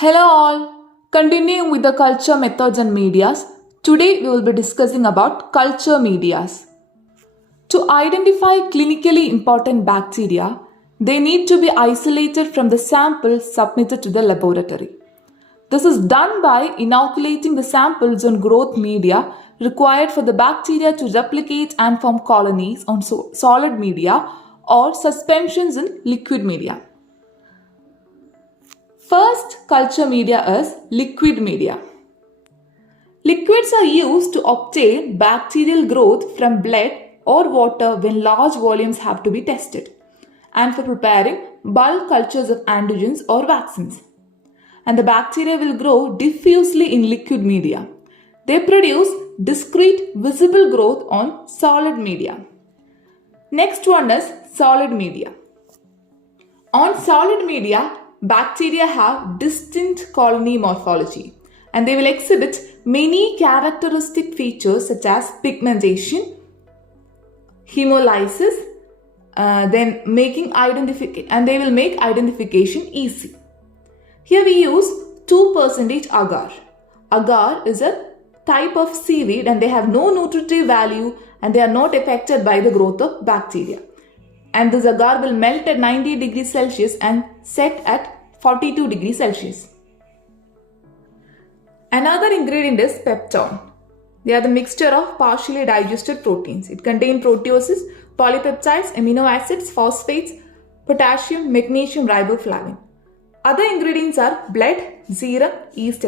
Hello all! Continuing with the culture methods and medias, today we will be discussing about culture medias. To identify clinically important bacteria, they need to be isolated from the samples submitted to the laboratory. This is done by inoculating the samples on growth media required for the bacteria to replicate and form colonies on solid media or suspensions in liquid media. First culture media is liquid media. Liquids are used to obtain bacterial growth from blood or water when large volumes have to be tested, and for preparing bulk cultures of antigens or vaccines. And the bacteria will grow diffusely in liquid media. They produce discrete visible growth on solid media. Next one is solid media. On solid media, bacteria have distinct colony morphology and they will exhibit many characteristic features such as pigmentation, hemolysis, and they will make identification easy. Here we use 2% agar. Agar is a type of seaweed and they have no nutritive value and they are not affected by the growth of bacteria. And this agar will melt at 90 degrees Celsius and set at 42 degrees Celsius. Another ingredient is peptone. They are the mixture of partially digested proteins. It contains proteoses, polypeptides, amino acids, phosphates, potassium, magnesium, riboflavin. Other ingredients are blood, serum, yeast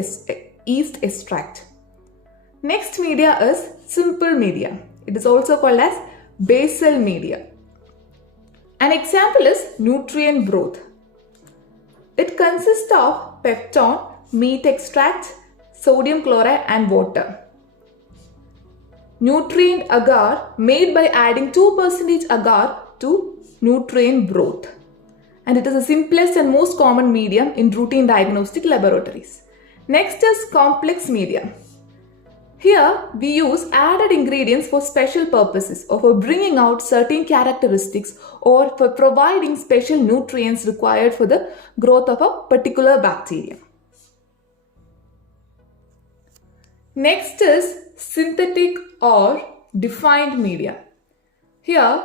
extract. Next media is simple media. It is also called as basal media. An example is nutrient broth. It consists of peptone, meat extract, sodium chloride and water. Nutrient agar made by adding 2% agar to nutrient broth. And it is the simplest and most common medium in routine diagnostic laboratories. Next is complex media. Here we use added ingredients for special purposes or for bringing out certain characteristics or for providing special nutrients required for the growth of a particular bacteria. Next is synthetic or defined media. Here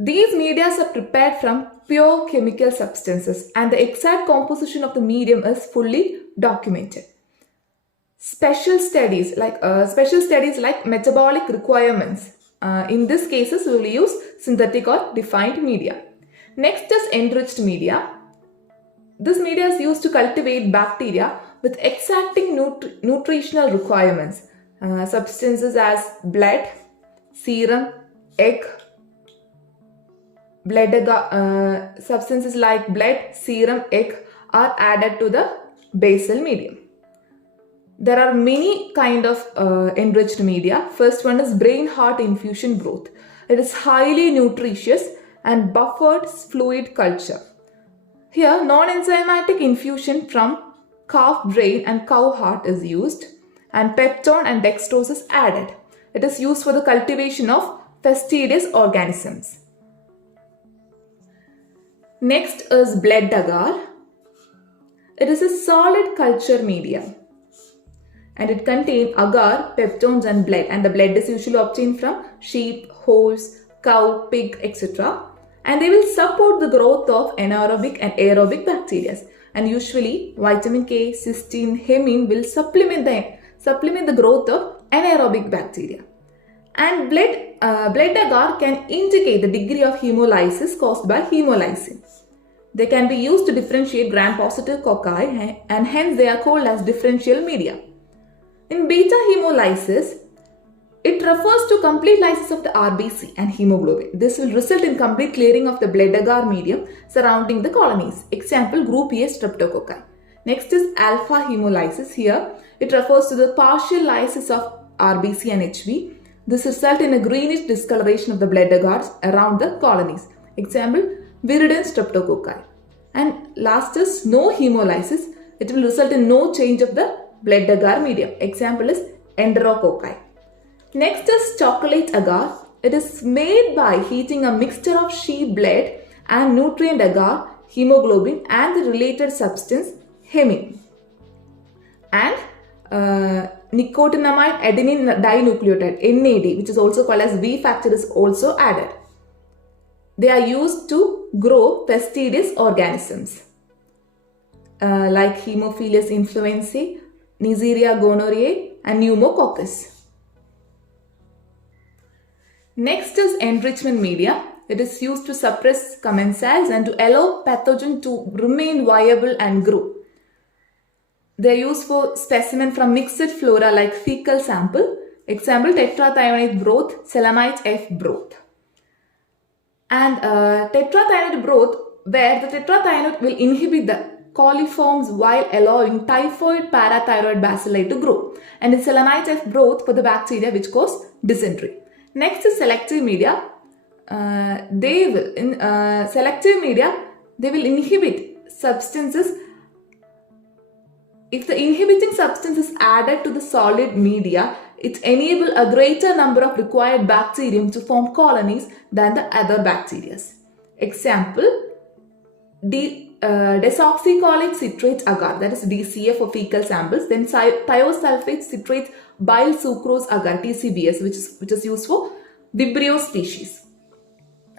these media are prepared from pure chemical substances and the exact composition of the medium is fully documented. Special studies like metabolic requirements. In these cases, we will use synthetic or defined media. Next is enriched media. This media is used to cultivate bacteria with exacting nutritional requirements. Substances as blood, serum, egg, substances like blood, serum, egg are added to the basal medium. There are many kind of enriched media. First one is brain-heart infusion broth. It is highly nutritious and buffered fluid culture. Here non-enzymatic infusion from calf brain and cow heart is used and peptone and dextrose is added. It is used for the cultivation of fastidious organisms. Next is blood agar. It is a solid culture media. And it contains agar, peptones and blood, and the blood is usually obtained from sheep, horse, cow, pig, etc. And they will support the growth of anaerobic and aerobic bacteria. And usually vitamin K, cysteine, hemine will supplement the growth of anaerobic bacteria. And blood agar can indicate the degree of hemolysis caused by hemolysin. They can be used to differentiate gram-positive cocci and hence they are called as differential media. In beta hemolysis, it refers to complete lysis of the RBC and hemoglobin. This will result in complete clearing of the blood agar medium surrounding the colonies. Example, group A streptococci. Next is alpha hemolysis. Here, it refers to the partial lysis of RBC and HB. This results in a greenish discoloration of the blood agars around the colonies. Example, viridin streptococci. And last is no hemolysis. It will result in no change of the blood agar medium. Example is enterococci. Next is chocolate agar. It is made by heating a mixture of sheep blood and nutrient agar, hemoglobin and the related substance heme. And nicotinamide adenine dinucleotide, NAD, which is also called as V factor, is also added. They are used to grow fastidious organisms like Hemolysis influenzae, Neisseria gonorrhoeae, and pneumococcus. Next is enrichment media. It is used to suppress commensals and to allow pathogen to remain viable and grow. They are used for specimen from mixed flora like fecal sample. Example, tetrathionate broth, selenite F broth. And tetrathionate broth, where the tetrathionate will inhibit the coliforms while allowing typhoid parathyroid bacilli to grow. And in selenite F broth for the bacteria which cause dysentery. Next is selective media. Selective media, they will inhibit substances. If the inhibiting substance is added to the solid media, it enables a greater number of required bacterium to form colonies than the other bacteria. Example, desoxycholate citrate agar, that is DCA for fecal samples. Then thiosulfate citrate bile sucrose agar, TCBS, which is used for Vibrio species.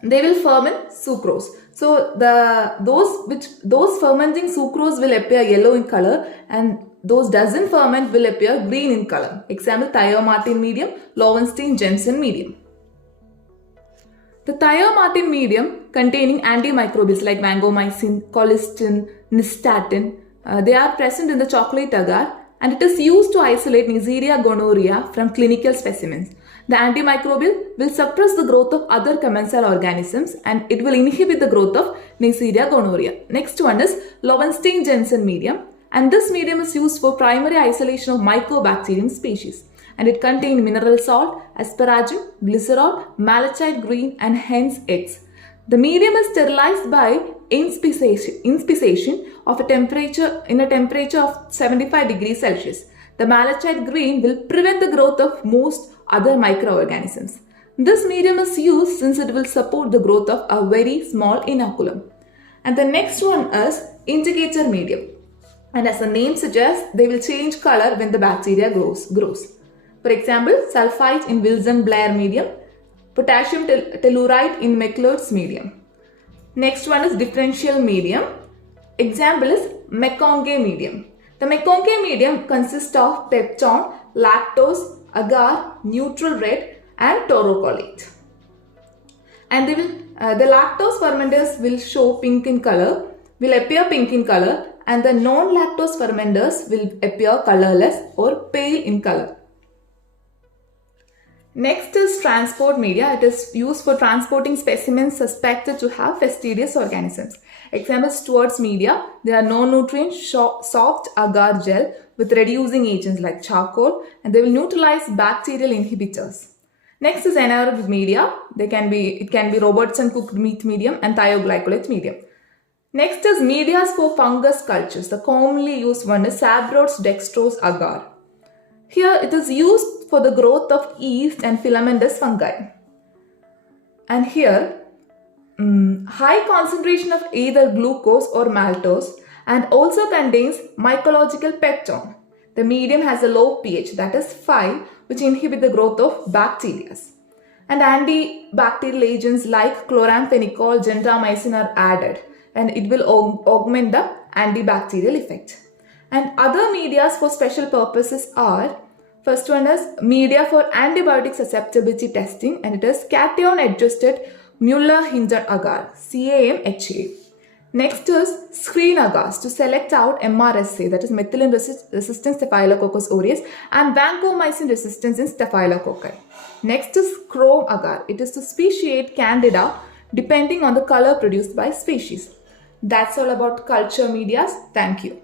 They will ferment sucrose. So those fermenting sucrose will appear yellow in color, and those doesn't ferment will appear green in color. Example, thiomartin medium, Laubenstein Jensen medium. The thiomartin medium containing antimicrobials like vancomycin, colistin, nystatin, they are present in the chocolate agar, and it is used to isolate Neisseria gonorrhoeae from clinical specimens. The antimicrobial will suppress the growth of other commensal organisms, and it will inhibit the growth of Neisseria gonorrhoeae. Next one is Laubenstein Jensen medium, and this medium is used for primary isolation of mycobacterium species, and it contains mineral salt, asparagine, glycerol, malachite green, and hence eggs. The medium is sterilized by inspissation of a temperature of 75 degrees Celsius. The malachite green will prevent the growth of most other microorganisms. This medium is used since it will support the growth of a very small inoculum. And the next one is indicator medium. And as the name suggests, they will change color when the bacteria grows. For example, sulfite in Wilson-Blair medium, potassium telluride in McLeod's medium. Next one is differential medium. Example is Mekongé medium. The Mekongé medium consists of peptone, lactose, agar, neutral red, and taurocolate. And the lactose fermenters will appear pink in color, and the non-lactose fermenters will appear colorless or pale in color. Next is transport media. It is used for transporting specimens suspected to have fastidious organisms. Example, Stewart's media. There are no-nutrient soft agar gel with reducing agents like charcoal, and they will neutralize bacterial inhibitors. Next is anaerobic media. It can be Robertson cooked meat medium and thioglycolate medium. Next is medias for fungus cultures. The commonly used one is Sabrot's dextrose agar. Here it is used for the growth of yeast and filamentous fungi. And here, high concentration of either glucose or maltose, and also contains microbiological peptone. The medium has a low pH, that is 5, which inhibit the growth of bacteria. And antibacterial agents like chloramphenicol, gentamicin are added, and it will augment the antibacterial effect. And other medias for special purposes are, first one is media for antibiotic susceptibility testing, and it is cation adjusted Mueller-Hinton agar, CAMHA. Next is screen agars to select out MRSA, that is methicillin resistant Staphylococcus aureus, and vancomycin resistance in Staphylococci. Next is chrome agar. It is to speciate Candida depending on the color produced by species. That's all about culture medias. Thank you.